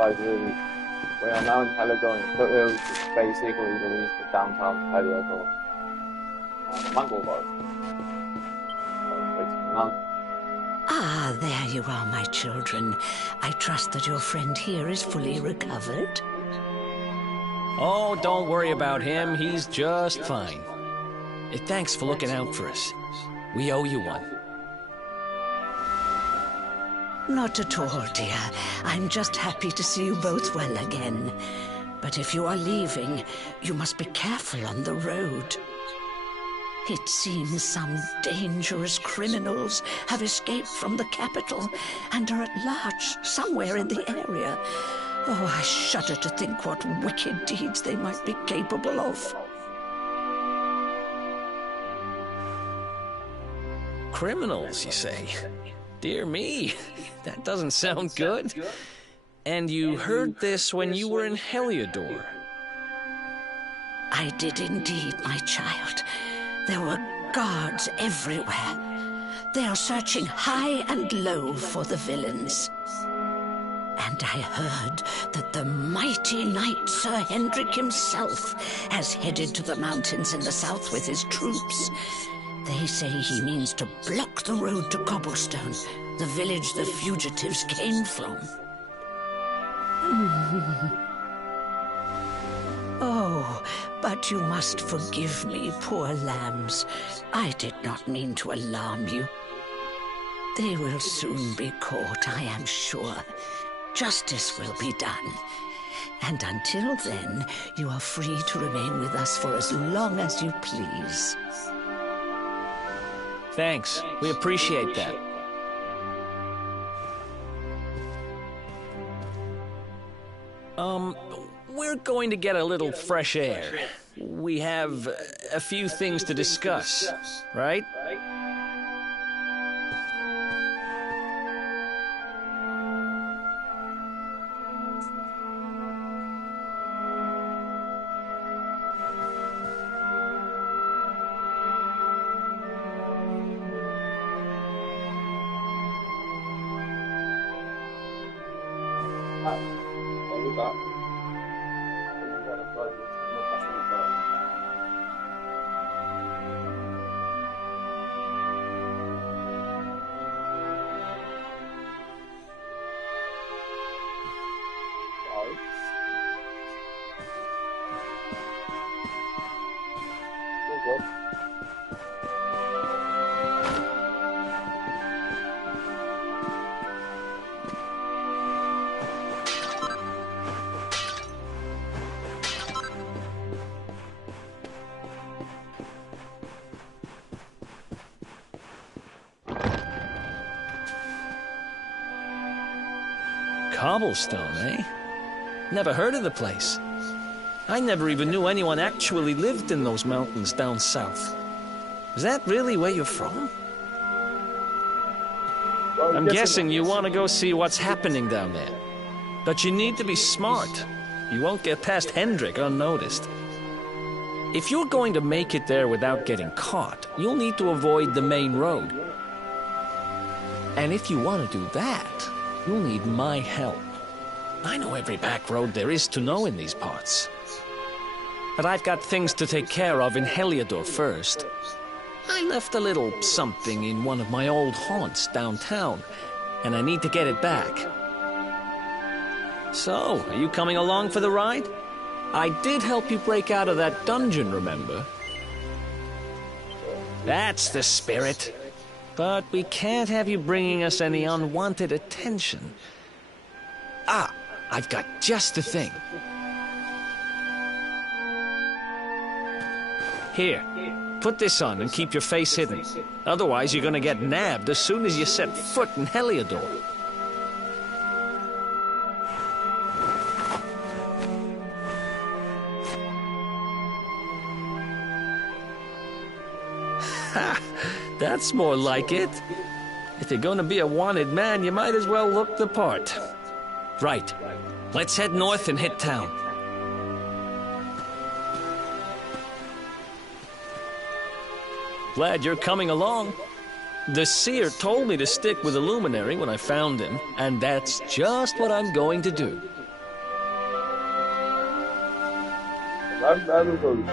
guys, we are now in Caledon, which is basically the downtown Caledon. Mango bars. Ah, there you are, my children. I trust that your friend here is fully recovered. Oh, don't worry about him. He's just fine. Thanks for looking out for us. We owe you one. Not at all, dear. I'm just happy to see you both well again. But if you are leaving, you must be careful on the road. It seems some dangerous criminals have escaped from the capital and are at large somewhere in the area. Oh, I shudder to think what wicked deeds they might be capable of. Criminals, you say? Dear me, that doesn't sound good. And you heard this when you were in Heliodor? I did indeed, my child. There were guards everywhere. They are searching high and low for the villains. And I heard that the mighty knight Sir Hendrik himself has headed to the mountains in the south with his troops. They say he means to block the road to Cobblestone, the village the fugitives came from. Oh, but you must forgive me, poor lambs. I did not mean to alarm you. They will soon be caught, I am sure. Justice will be done. And until then, you are free to remain with us for as long as you please. Thanks. We appreciate that. We're going to get a little fresh air. We have a few things to discuss, right? Cobblestone, eh? Never heard of the place. I never even knew anyone actually lived in those mountains down south. Is that really where you're from? I'm guessing you want to go see what's happening down there. But you need to be smart. You won't get past Hendrik unnoticed. If you're going to make it there without getting caught, you'll need to avoid the main road. And if you want to do that, you'll need my help. I know every back road there is to know in these parts. But I've got things to take care of in Heliodor first. I left a little something in one of my old haunts downtown, and I need to get it back. So, are you coming along for the ride? I did help you break out of that dungeon, remember? That's the spirit. But we can't have you bringing us any unwanted attention. Ah, I've got just the thing. Here, put this on and keep your face hidden. Otherwise, you're gonna get nabbed as soon as you set foot in Heliodor. Ha! That's more like it. If you're gonna be a wanted man, you might as well look the part. Right. Let's head north and hit town. Glad you're coming along. The seer told me to stick with the luminary when I found him, and that's just what I'm going to do. I'm going.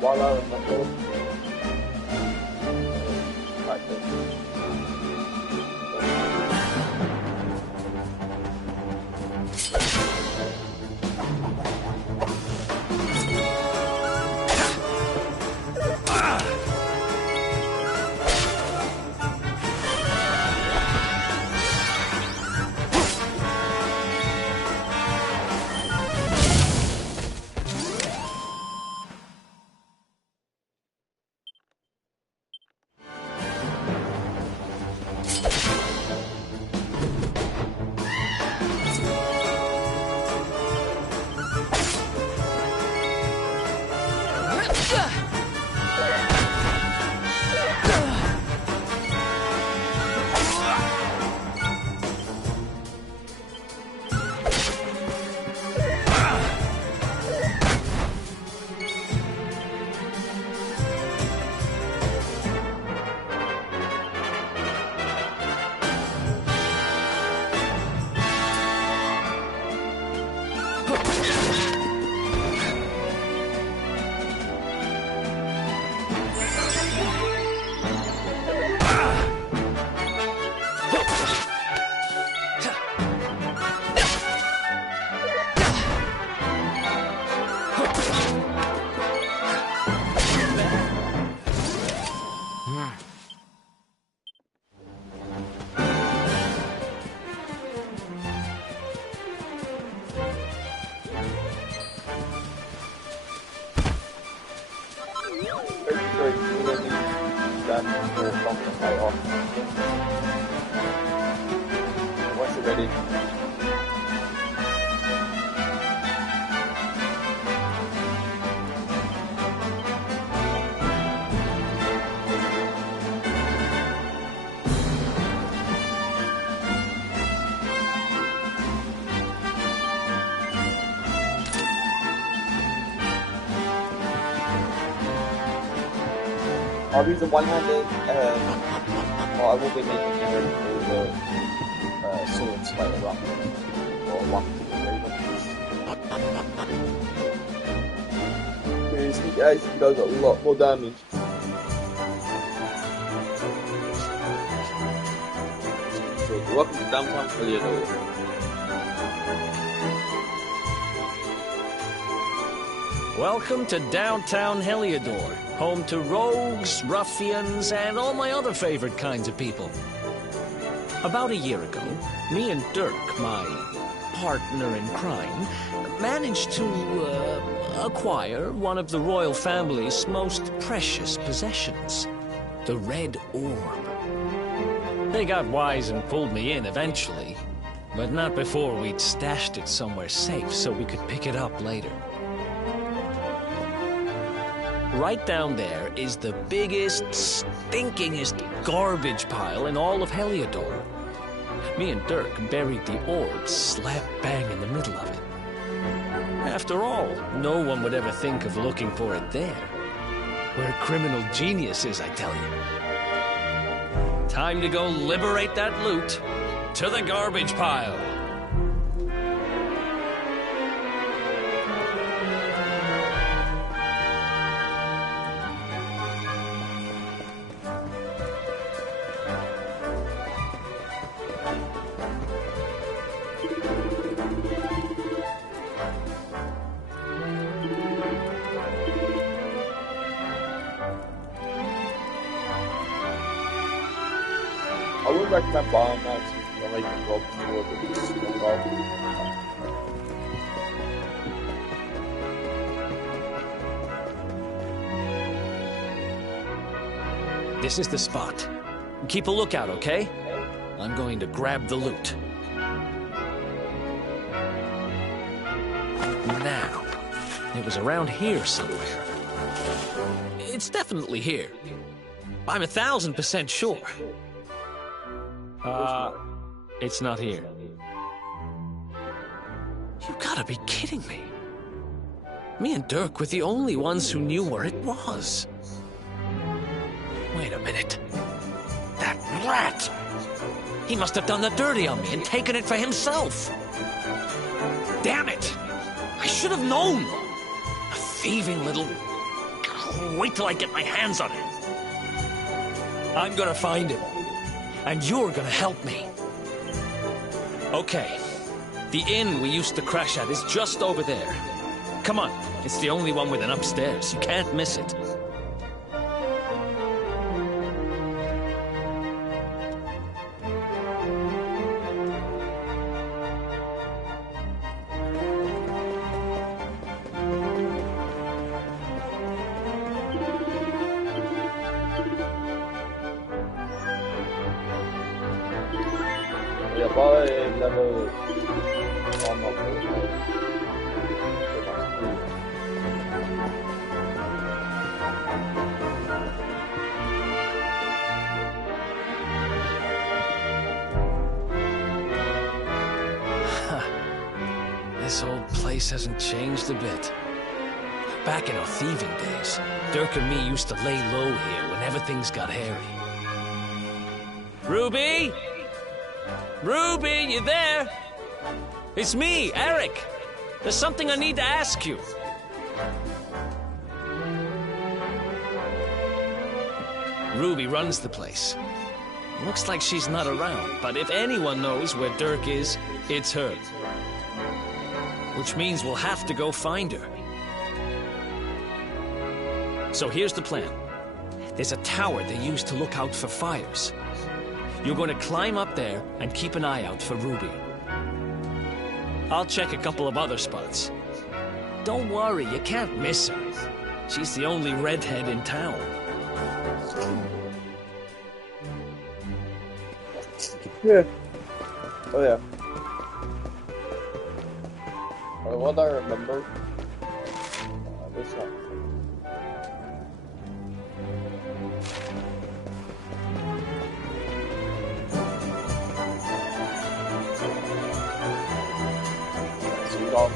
While I was not going, once you're ready. I'll use the one-handed, well, I will be making the swords later on, or one because he actually does a lot more damage. So, welcome to downtown Heliodor. Welcome to downtown Heliodor, home to rogues, ruffians, and all my other favorite kinds of people. About a year ago, me and Dirk, my partner in crime, managed to acquire one of the royal family's most precious possessions, the Red Orb. They got wise and pulled me in eventually, but not before we'd stashed it somewhere safe so we could pick it up later. Right down there is the biggest, stinkingest garbage pile in all of Heliodor. Me and Dirk buried the orb slap bang in the middle of it. After all, no one would ever think of looking for it there. We're criminal geniuses, I tell you. Time to go liberate that loot to the garbage pile. I would recommend buying that so you can rob more of the stronger. This is the spot. Keep a lookout, okay? I'm going to grab the loot. Now, it was around here somewhere. It's definitely here. I'm 1000% sure. It's not here. You gotta be kidding me. Me and Dirk were the only ones who knew where it was. Wait a minute. That rat! He must have done the dirty on me and taken it for himself. Damn it! I should have known! A thieving little... Wait till I get my hands on him. I'm gonna find him. And you're gonna help me. Okay. The inn we used to crash at is just over there. Come on. It's the only one with an upstairs. You can't miss it. Jeg har bare lavet om og på. This old place hasn't changed a bit. Back in our thieving days, Dirk and me used to lay low here whenever things got hairy. Ruby? Ruby, you there? It's me, Eric. There's something I need to ask you. Ruby runs the place. Looks like she's not around, but if anyone knows where Dirk is, it's her. Which means we'll have to go find her. So here's the plan. There's a tower they use to look out for fires. You're going to climb up there and keep an eye out for Ruby. I'll check a couple of other spots. Don't worry, you can't miss her. She's the only redhead in town. Yeah. Oh yeah. What I remember, this one. Seagull.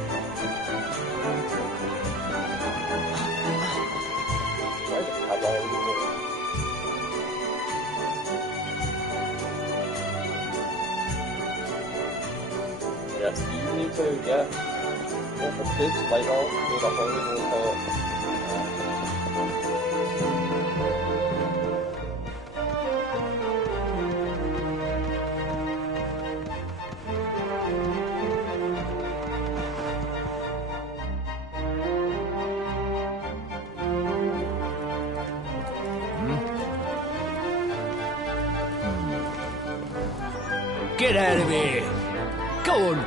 Yes, you need to get. For this light off, do the whole thing with Get out of here! Go on!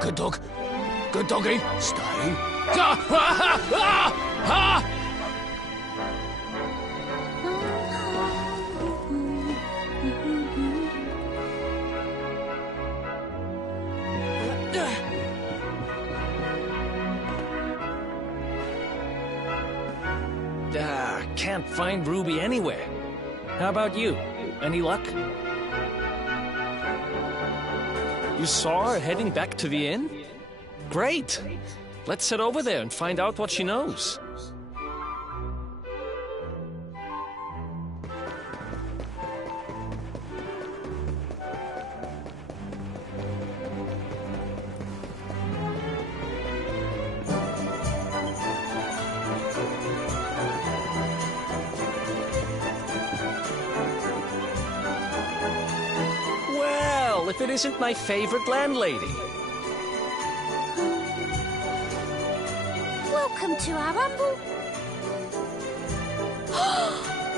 Good dog. Good doggy. Stay. Can't find Ruby anywhere. How about you? Any luck? You saw her heading back to the inn? Great! Let's head over there and find out what she knows. if it isn't my favorite landlady. Welcome to our humble...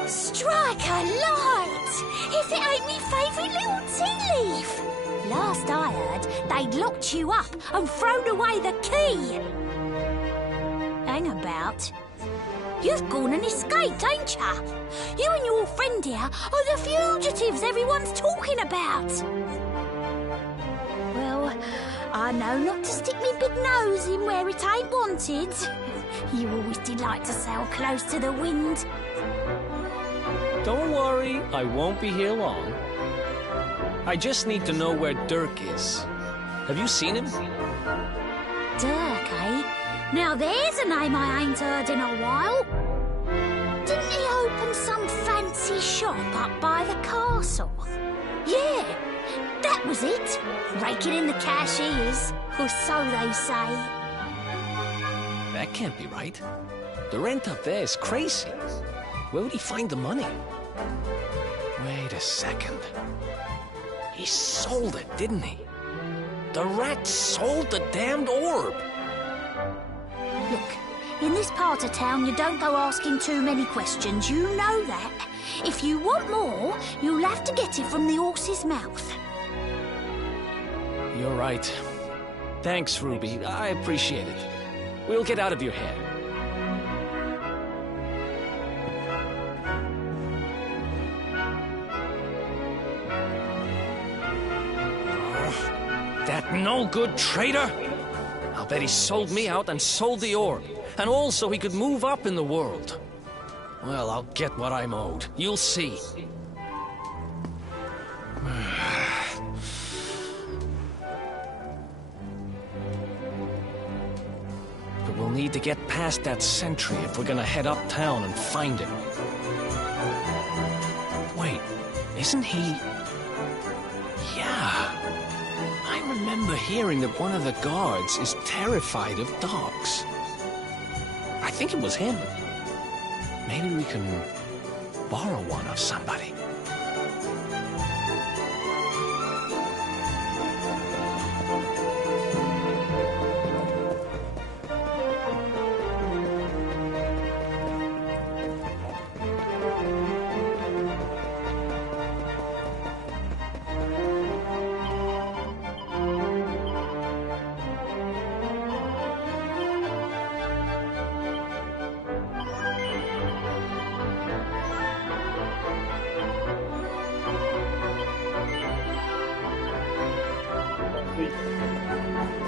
Strike a light! If it ain't me favourite little tea leaf! Last I heard, they'd locked you up and thrown away the key. Hang about. You've gone and escaped, ain't ya? You and your friend here are the fugitives everyone's talking about. Well, I know not to stick me big nose in where it ain't wanted. You always did like to sail close to the wind. Don't worry, I won't be here long. I just need to know where Dirk is. Have you seen him? Dirk, eh? Now there's a name I ain't heard in a while. Didn't he open some fancy shop up by the castle? Yeah, that was it. Raking in the cash he is, or so they say. That can't be right. The rent up there is crazy. Where would he find the money? Wait a second. He sold it, didn't he? The rat sold the damned orb. Look, in this part of town, you don't go asking too many questions. You know that. If you want more, you'll have to get it from the horse's mouth. You're right. Thanks, Ruby. I appreciate it. We'll get out of your hair. That no-good traitor! I'll bet he sold me out and sold the orb. And also he could move up in the world. Well, I'll get what I'm owed. You'll see. But we'll need to get past that sentry if we're gonna head uptown and find him. Wait, isn't he... Yeah. I remember hearing that one of the guards is terrified of dogs. I think it was him. Maybe we can borrow one of somebody.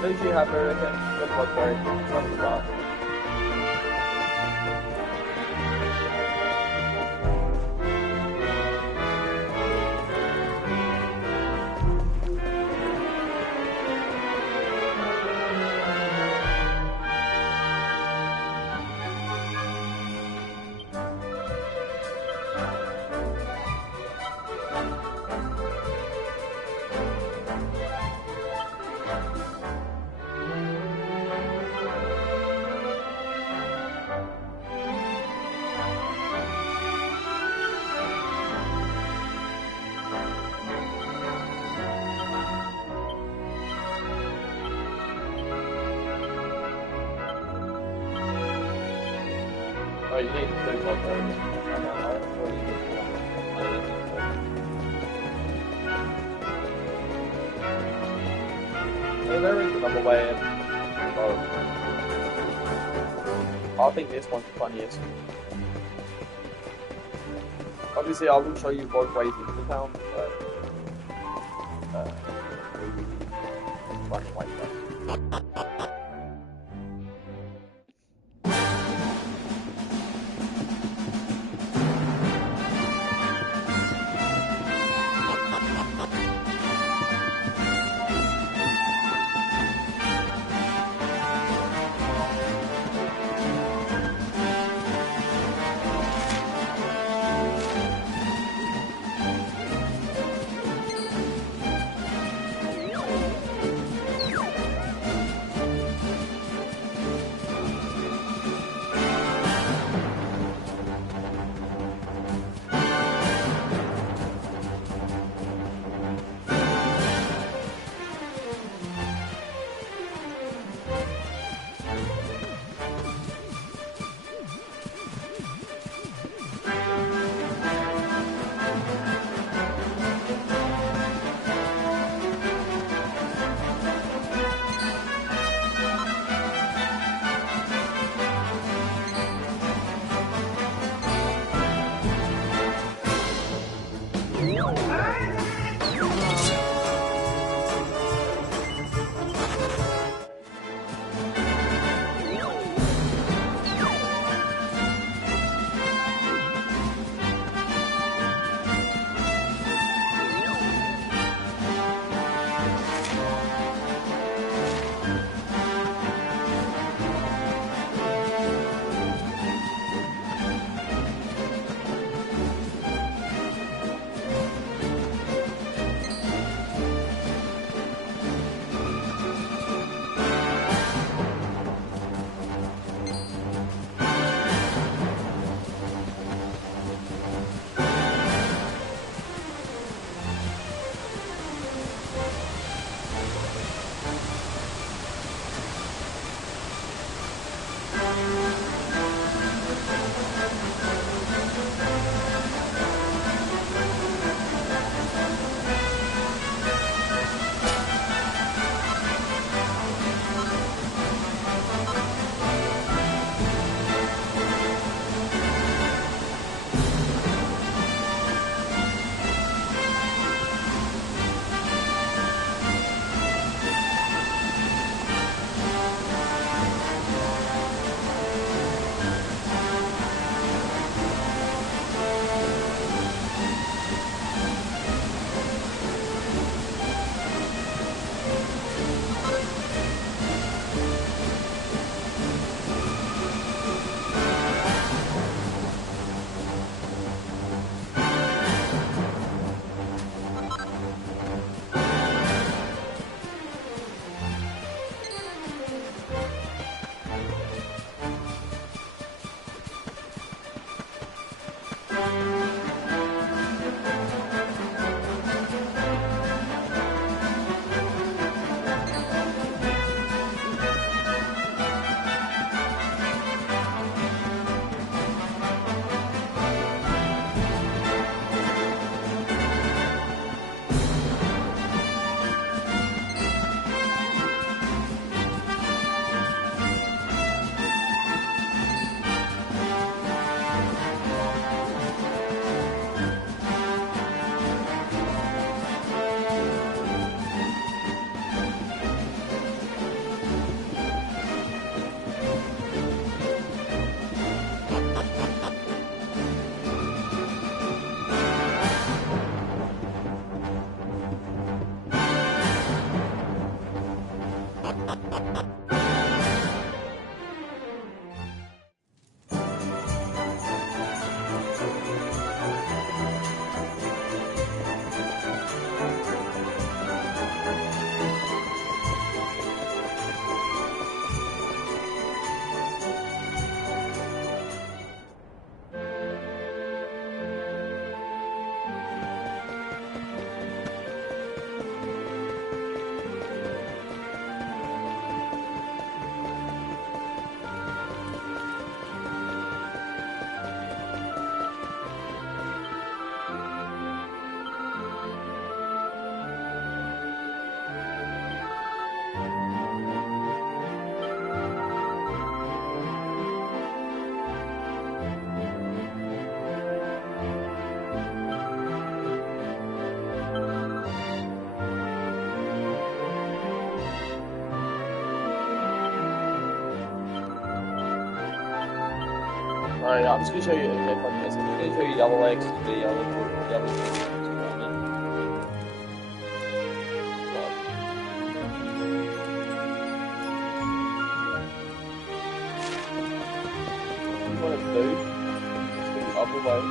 Did you have everything? Look what very from the box. Oh, you need to think about that. There is another way in. I think this one's the funniest. Obviously, I will show you both ways into the town, but funny like that. Alright, I'm just gonna show you a clip on this. I'm just gonna show you yellow legs, the yellow things. You want to do? Just up away.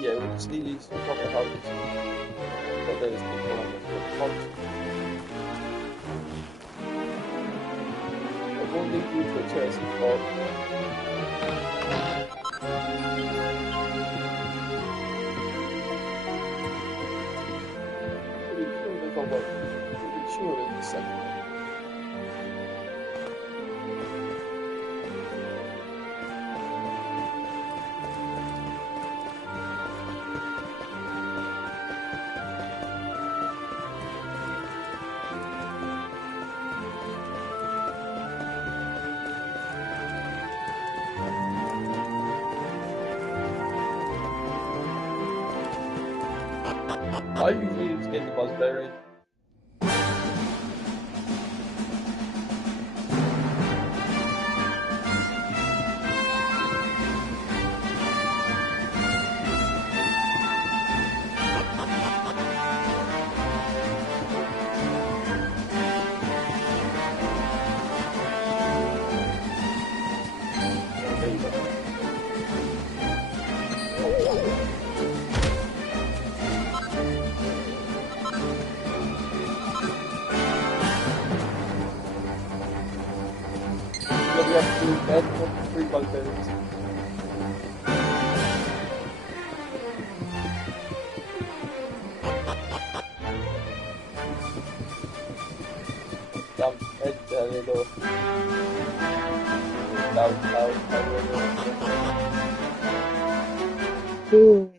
Yeah, we'll just need these proper houses. But there's people on the front. I won't leave you for a chance of thought. Pretty sure there's a second. I usually need to get the buzzberry. We have to do bed with 3 buzzberries. Down, head, there you go. Down. Oh.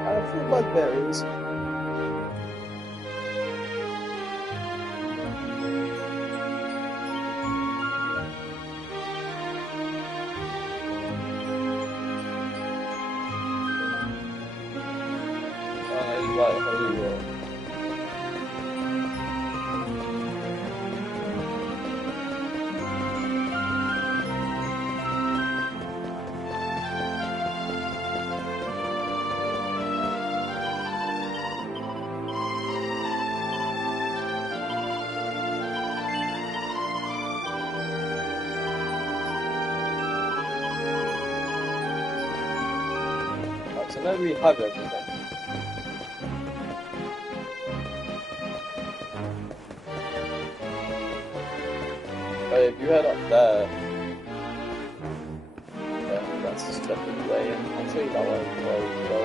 I have 3 buzzberries. So now we have everything. But if you head up there, yeah, that's just definitely the way in. I'll show you that way where we go.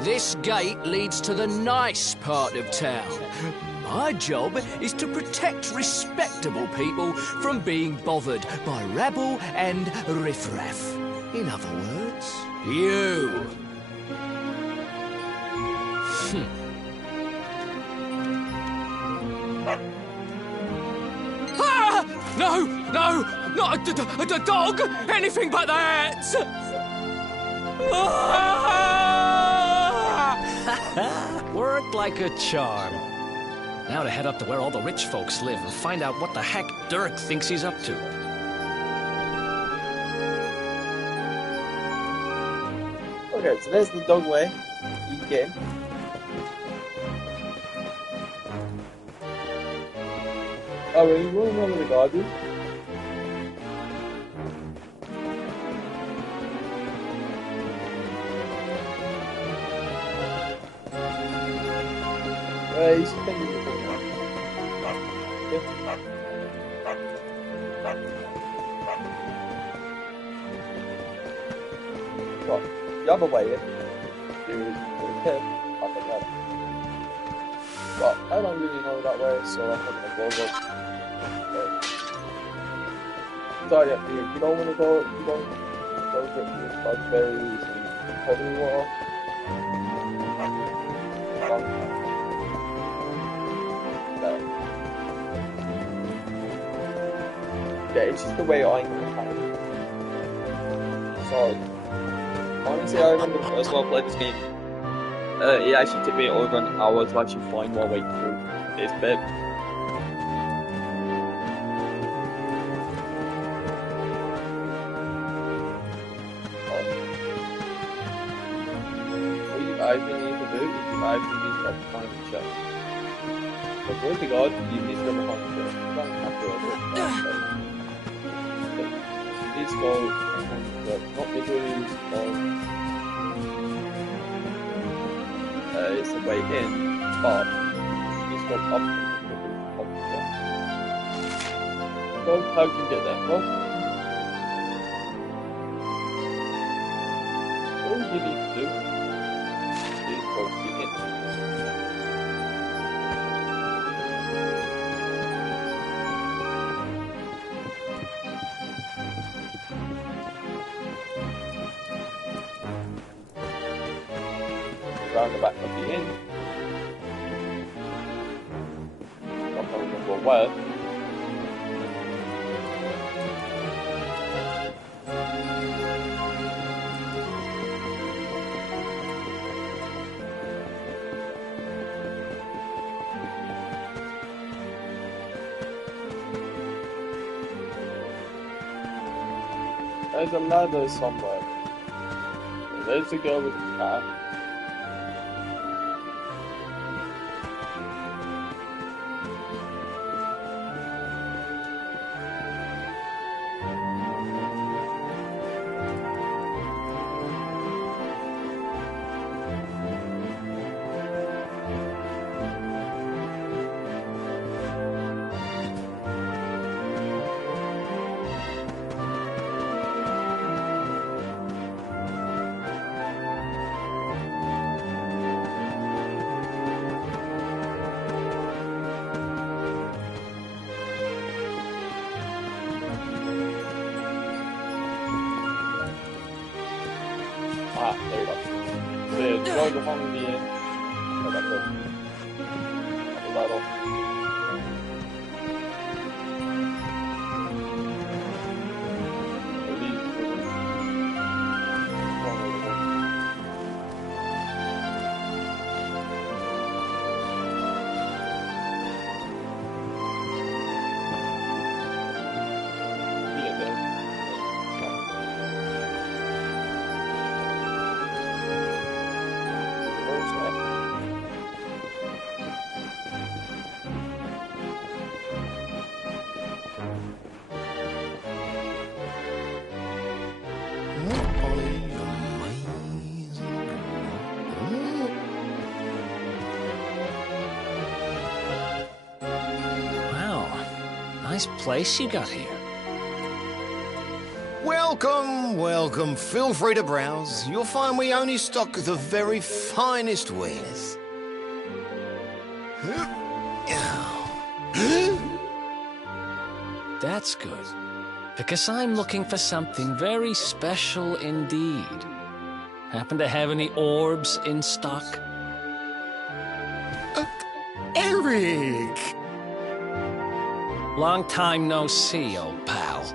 This gate leads to the nice part of town. My job is to protect respectable people from being bothered by rabble and riffraff. In other words, you. Ah! No! No! Not a dog! Anything but that! Worked like a charm. Now to head up to where all the rich folks live and find out what the heck Dirk thinks he's up to. Okay, so there's the dog way. You can get him. Oh, are you running over the garbage? He's spending the ball now. Well, the other way is him up and up. Well, I don't really know that way, so I'm not gonna go up. So yeah, you don't wanna go, you don't go get your blackberries and holy water. Yeah, it's just the way I'm gonna find it. So, honestly, I remember the first time I played this game, it actually took me over an hour to actually find my way through this bit. What you actually need to do is you actually need to get behind the chest. But with the god, you need to go behind the chest. You don't have to over it. These go not the blues it's the way in, but these go up the chest. So how can you get there? Well, all you need to do is go to the in. Round the back of the inn. Not going to go where. There's a ladder somewhere. There's the girl with the cat. Ah, there you go. So yeah, Drago behind the inn. Oh, that's it. That's a battle. Wow, nice place you got here. Welcome, welcome. Feel free to browse. You'll find we only stock the very finest wares. That's good. Because I'm looking for something very special indeed. Happen to have any orbs in stock? Eric! Long time no see, old pal.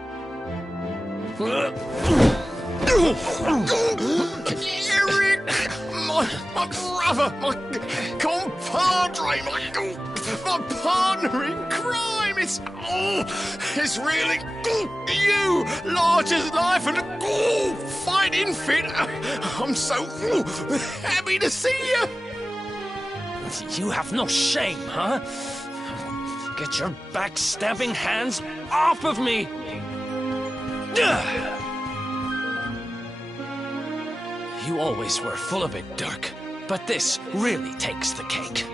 Eric! My brother, my compadre, my partner in crime! It's really you, large as life and fighting fit. I'm so happy to see you. You have no shame, huh? Get your backstabbing hands off of me! You always were full of it, Dirk. But this really takes the cake.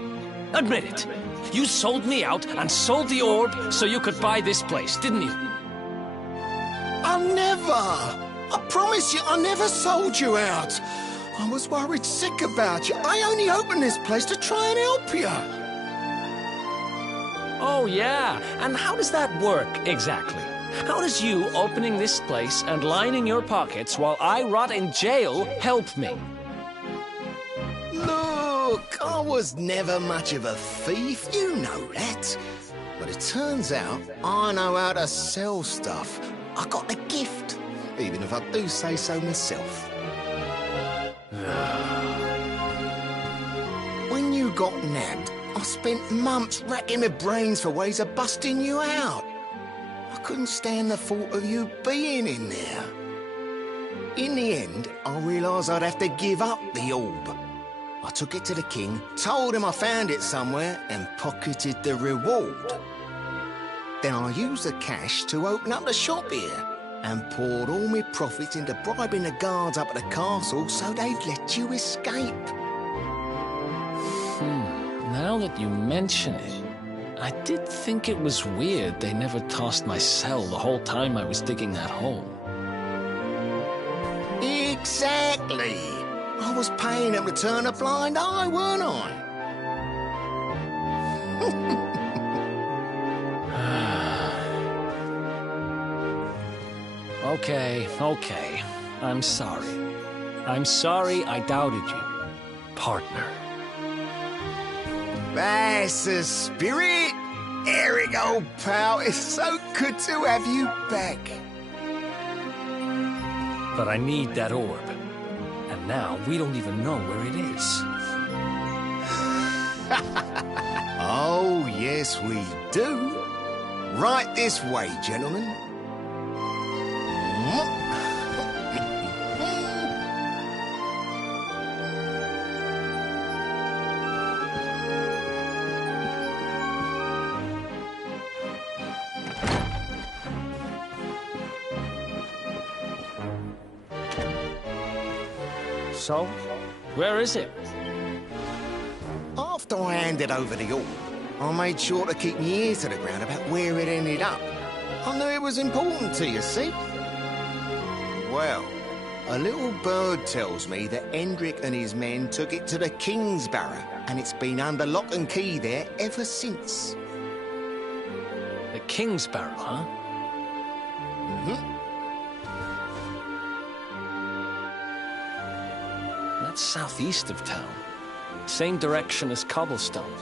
Admit it. You sold me out and sold the orb so you could buy this place, didn't you? I never! I promise you, I never sold you out. I was worried sick about you. I only opened this place to try and help you. Oh, yeah. And how does that work, exactly? How does you opening this place and lining your pockets while I rot in jail help me? Look, I was never much of a thief, you know that. But it turns out I know how to sell stuff. I got the gift, even if I do say so myself. When you got nabbed, I spent months racking my brains for ways of busting you out. I couldn't stand the thought of you being in there. In the end, I realised I'd have to give up the orb. I took it to the king, told him I found it somewhere, and pocketed the reward. Then I used the cash to open up the shop here, and poured all my profits into bribing the guards up at the castle so they'd let you escape. Now that you mention it, I did think it was weird they never tossed my cell the whole time I was digging that hole. Exactly! I was paying them to turn a blind eye, weren't I? Okay. I'm sorry. I'm sorry I doubted you, partner. That's the spirit! Eric, old pal, it's so good to have you back. But I need that orb. And now we don't even know where it is. Oh, yes, we do. Right this way, gentlemen. So, where is it? After I handed over the orb, I made sure to keep my ears to the ground about where it ended up. I knew it was important to you, see? Well, a little bird tells me that Hendrik and his men took it to the King's Barrow, and it's been under lock and key there ever since. The King's Barrow, huh? Mm-hmm. That's southeast of town. Same direction as Cobblestone.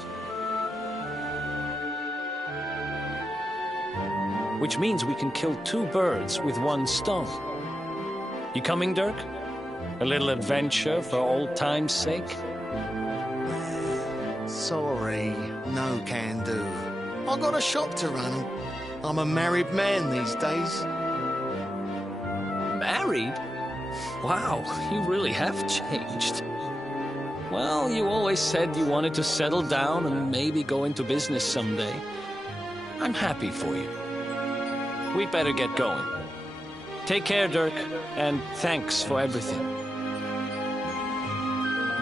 Which means we can kill two birds with one stone. You coming, Dirk? A little adventure for old time's sake? Sorry, no can do. I got a shop to run. I'm a married man these days. Married? Wow, you really have changed. Well, you always said you wanted to settle down and maybe go into business someday. I'm happy for you. We'd better get going. Take care, Dirk, and thanks for everything.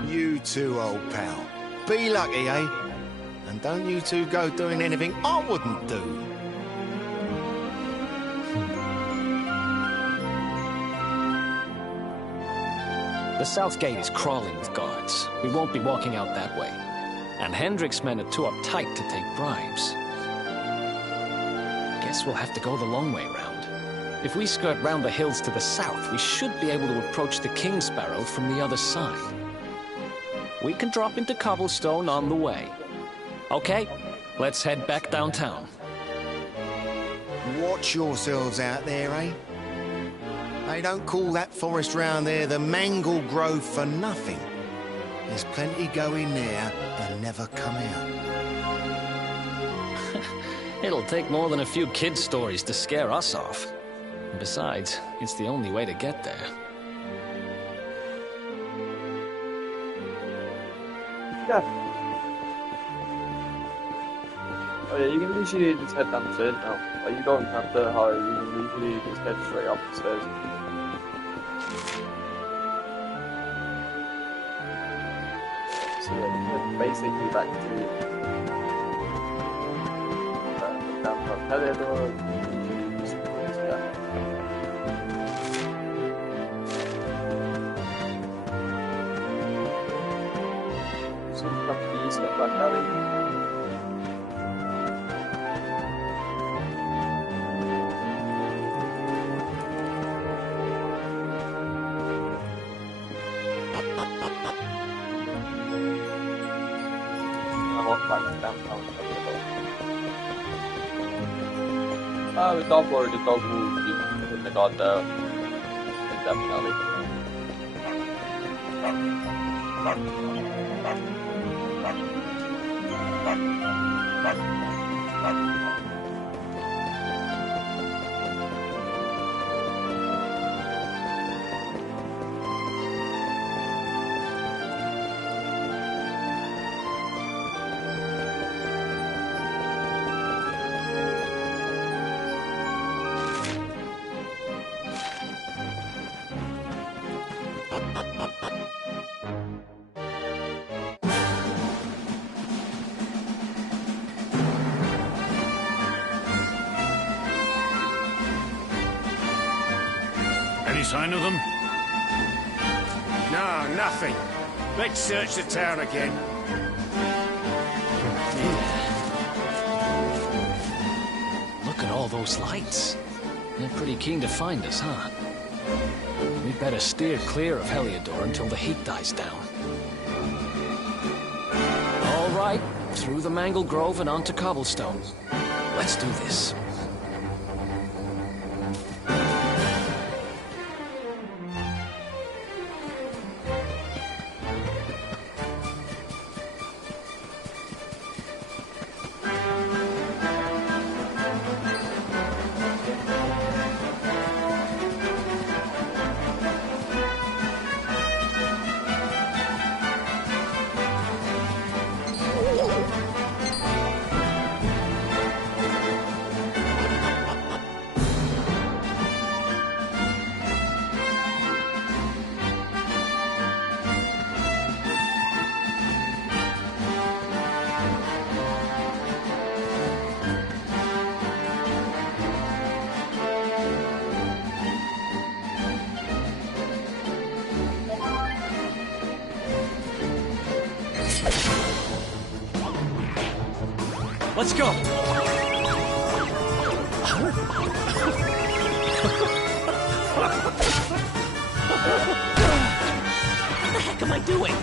You too, old pal. Be lucky, eh? And don't you two go doing anything I wouldn't do. The south gate is crawling with guards. We won't be walking out that way. And Hendrik's men are too uptight to take bribes. Guess we'll have to go the long way round. If we skirt round the hills to the south, we should be able to approach the King Sparrow from the other side. We can drop into Cobblestone on the way. Okay, let's head back downtown. Watch yourselves out there, eh? They don't call that forest round there the Mangle Grove for nothing. There's plenty go in there and never come out. It'll take more than a few kid stories to scare us off. Besides, it's the only way to get there. Yeah. Oh yeah, you can literally just head down the stairs now. Like, you don't have to hide, you can literally just head straight up the stairs. So yeah, head basically back to downtown Helidor. Yeah. So you come to the east of Black Alley. Back to downtown. The dog or the dog will be in the guard there. Definitely. Any sign of them? No, nothing. Let's search the town again. Look at all those lights. They're pretty keen to find us, huh? We'd better steer clear of Heliodor until the heat dies down. All right, through the Mangle Grove and onto Cobblestone. Let's do this. Let's go! What the heck am I doing?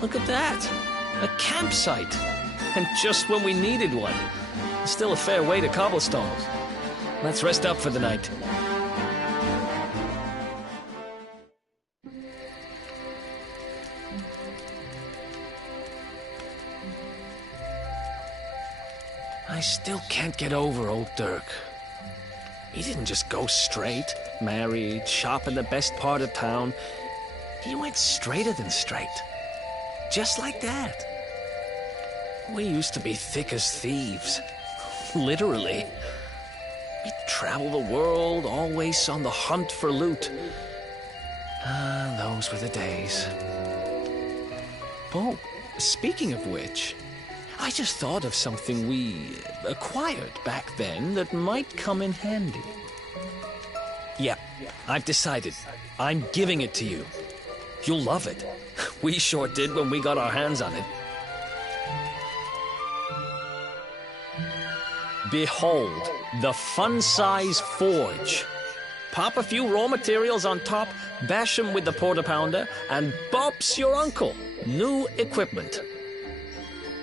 Look at that! A campsite! And just when we needed one. Still a fair way to cobblestones. Let's rest up for the night. I still can't get over old Dirk. He didn't just go straight, married, shop in the best part of town. He went straighter than straight. Just like that. We used to be thick as thieves. Literally. We'd travel the world, always on the hunt for loot. Ah, those were the days. Oh, speaking of which, I just thought of something we acquired back then that might come in handy. Yeah, I've decided. I'm giving it to you. You'll love it. We sure did when we got our hands on it. Behold, the fun-size forge. Pop a few raw materials on top, bash 'em with the porta-pounder, and bop's your uncle. New equipment.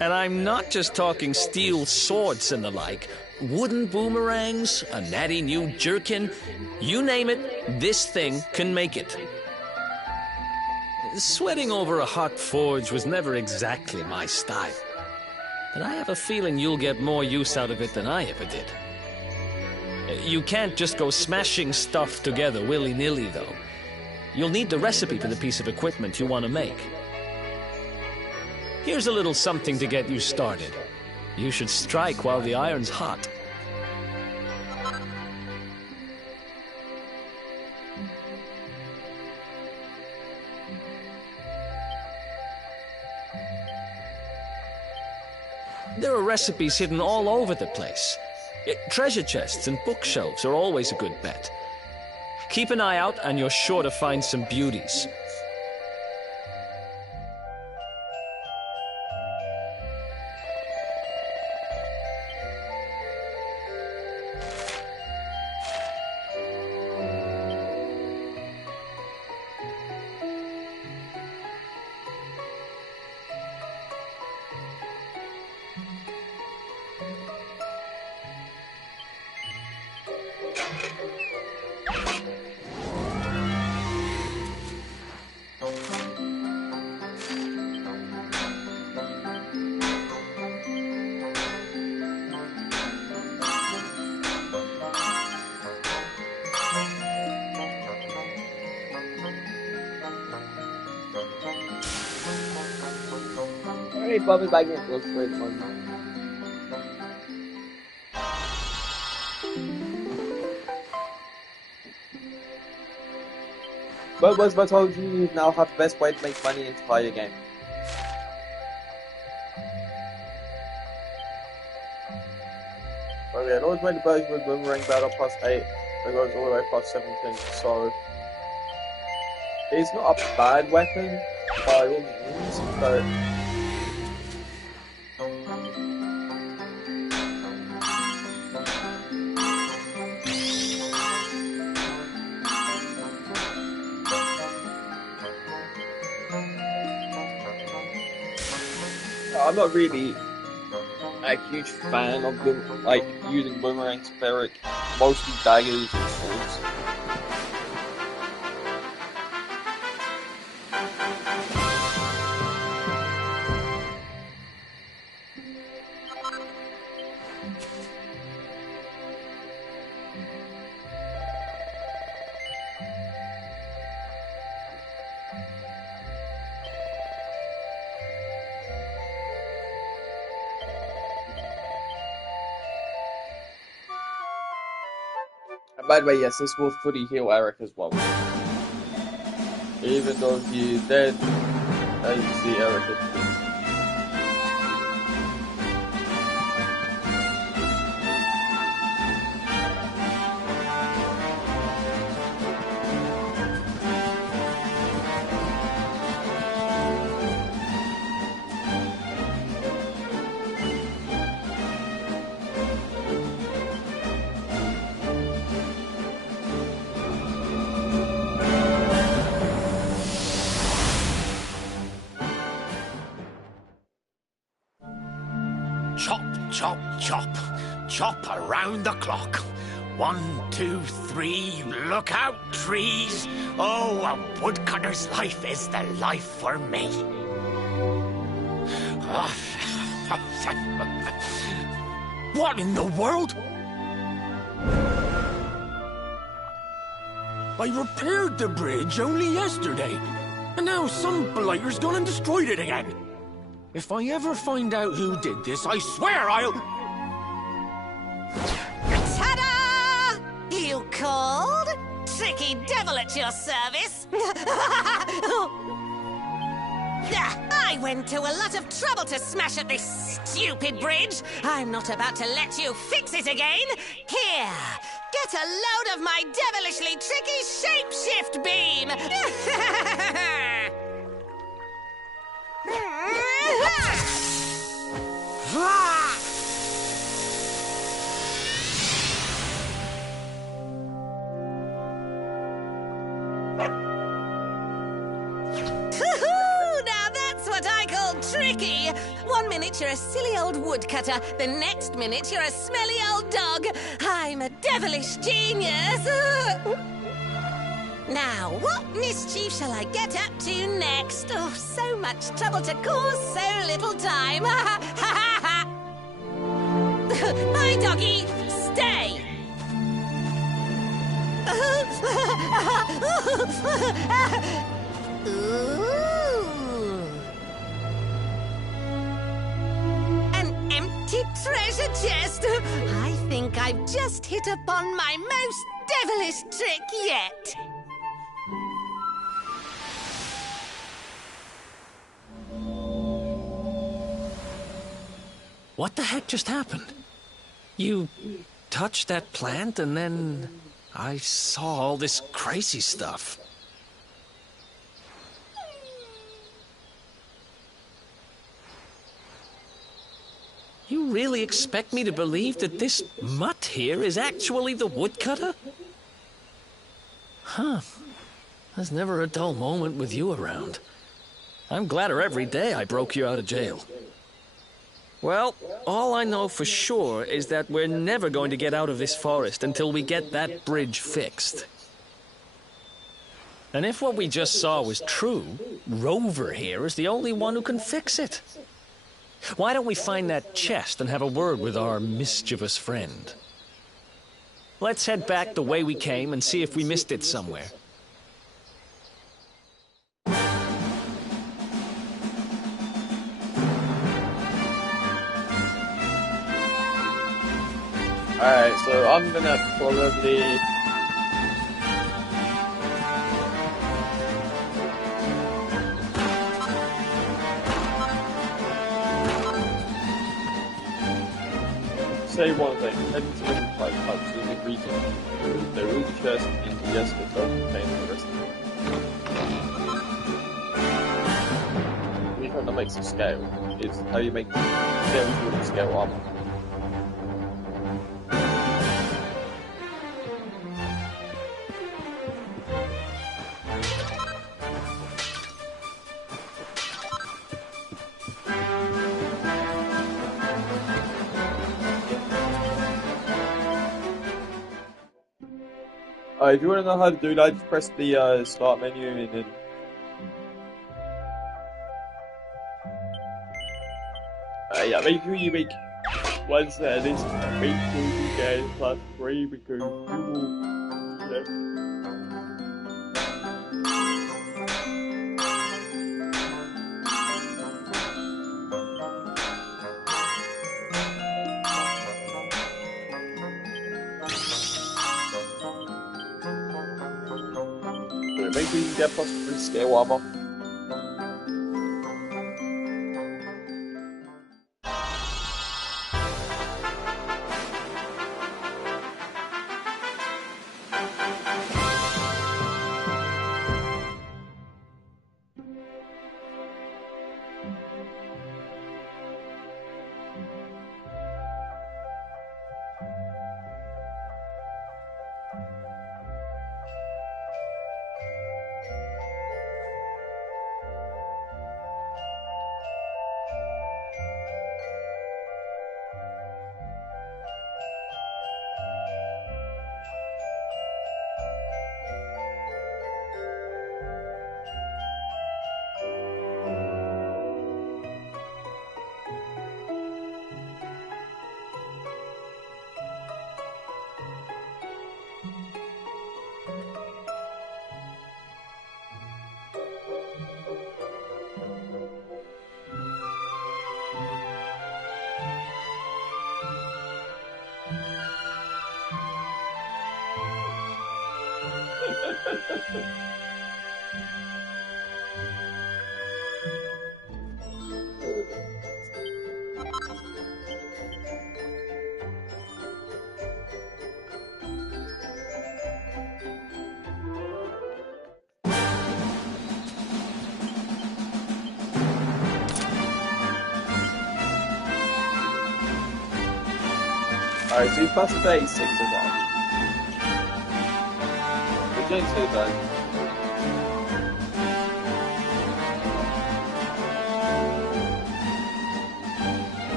And I'm not just talking steel swords and the like. Wooden boomerangs, a natty new jerkin. You name it, this thing can make it. Sweating over a hot forge was never exactly my style. But I have a feeling you'll get more use out of it than I ever did. You can't just go smashing stuff together willy-nilly, though. You'll need the recipe for the piece of equipment you want to make. Here's a little something to get you started. You should strike while the iron's hot. There are recipes hidden all over the place. Treasure chests and bookshelves are always a good bet. Keep an eye out and you're sure to find some beauties. Hey, Bobby bagging it looks great fun. But as I told you, you now have the best way to make money in the entire game. Okay, I always made the version with boomerang battle plus 8 that goes all the way plus 17, so it's not a bad weapon by all means, but I'm not really a huge fan of them, like using boomerangs, cleric, mostly daggers and swords. By the way, yes, this will fully heal Eric as well. Even though he's dead, as you see, Eric is dead. round the clock. 1, 2, 3, look out, trees. Oh, a woodcutter's life is the life for me. What in the world? I repaired the bridge only yesterday, and now some blighter's gone and destroyed it again. If I ever find out who did this, I swear I'll... Ta-da! You called? Tricky devil at your service. I went to a lot of trouble to smash at this stupid bridge. I'm not about to let you fix it again. Here, get a load of my devilishly tricky shapeshift beam. Now that's what I call tricky. 1 minute you're a silly old woodcutter, the next minute you're a smelly old dog. I'm a devilish genius. Now, what mischief shall I get up to next? Oh, so much trouble to cause so little time. Bye, doggy. Stay. Ooh. An empty treasure chest. I think I've just hit upon my most devilish trick yet. What the heck just happened? You touched that plant and then I saw all this crazy stuff. You really expect me to believe that this mutt here is actually the woodcutter? Huh. There's never a dull moment with you around. I'm gladder every day I broke you out of jail. Well, all I know for sure is that we're never going to get out of this forest until we get that bridge fixed. And if what we just saw was true, Rover here is the only one who can fix it. Why don't we find that chest and have a word with our mischievous friend? Let's head back the way we came and see if we missed it somewhere. Alright, so I'm gonna probably... say one thing, heading to the pipe absolutely freaking. There is a chest in the yes, but don't contain the rest of it. We're trying to make some scale. It's how you make scale with scale armor. If you want to know how to do that, just press the start menu and then... yeah, make sure you make one set of this, make sure you get plus 3 because you will... Make sure you get plus 3 scale armor. Alright, so you passed 36 so far. We're doing too bad.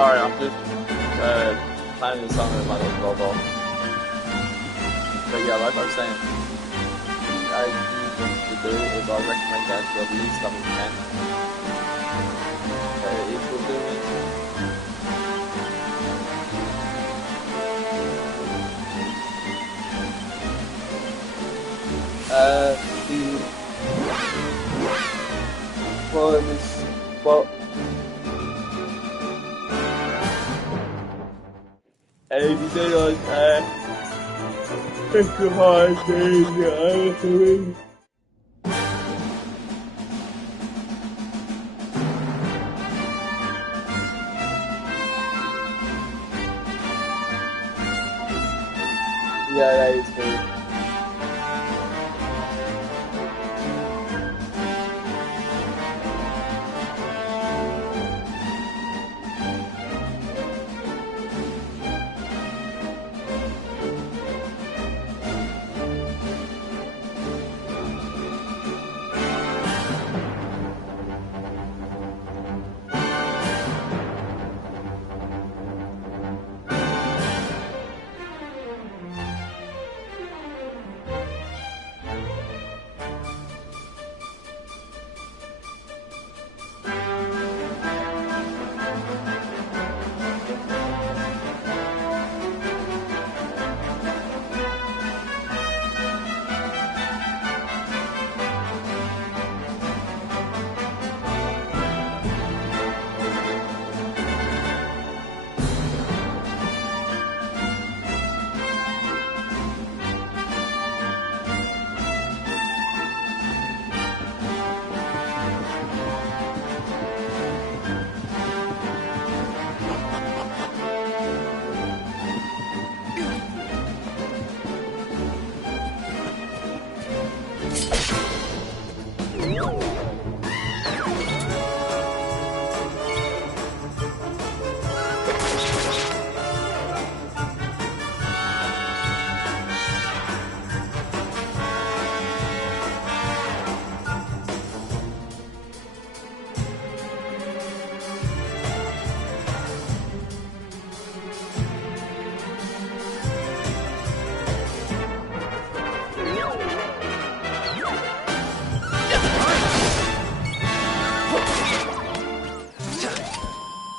Sorry, I'm just playing the song with my little robot. But yeah, like I was saying, to do is I recommend going to at least level 10. If we're doing well, everything on that. It's a hard thing, honestly. Yeah, that is true.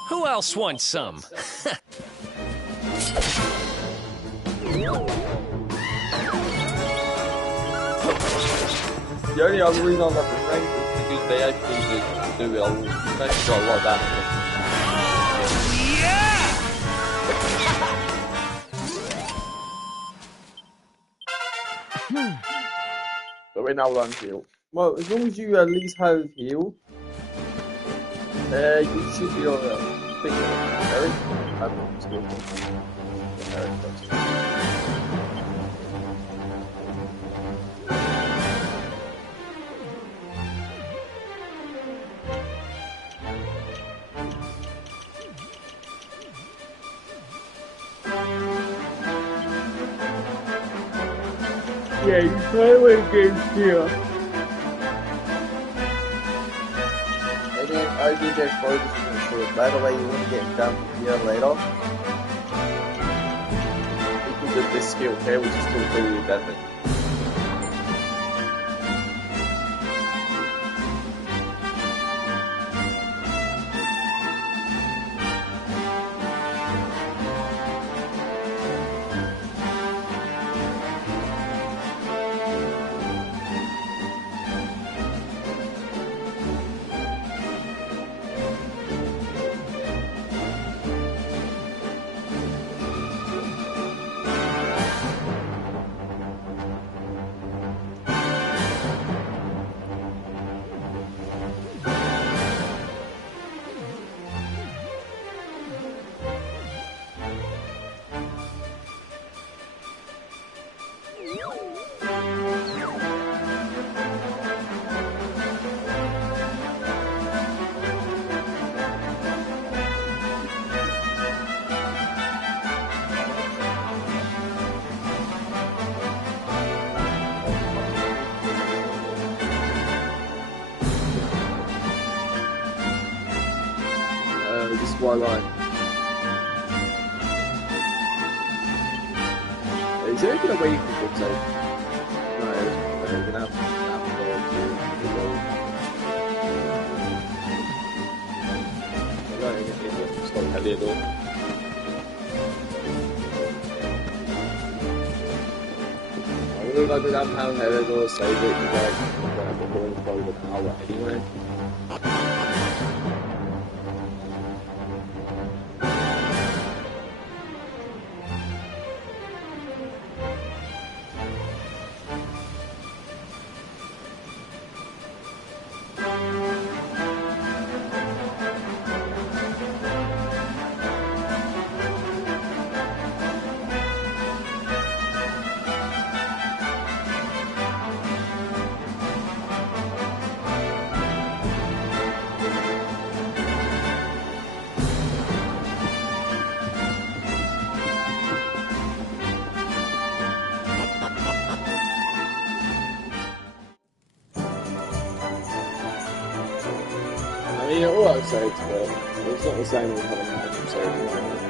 Who else wants some? The only other reason I love the range is because they actually do a lot of damage. But we're now on heal. Well, as long as you at least have heal, you should be alright. I think Eric, I'm not skillful. Eric does. Yeah, you play with games here. ODJ Focus isn't good. By the way, you want to get done here later. You can do this skill here, which is still pretty better. This is why is there even a way you can put it? No, you're gonna have to go to the road. No, you're gonna just go heavy at all. I really like to have how heavy it all save it, you guys have to go and follow the power anyway. I mean, it all outside, but it's not the same as having an actual save environment.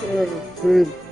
Oh,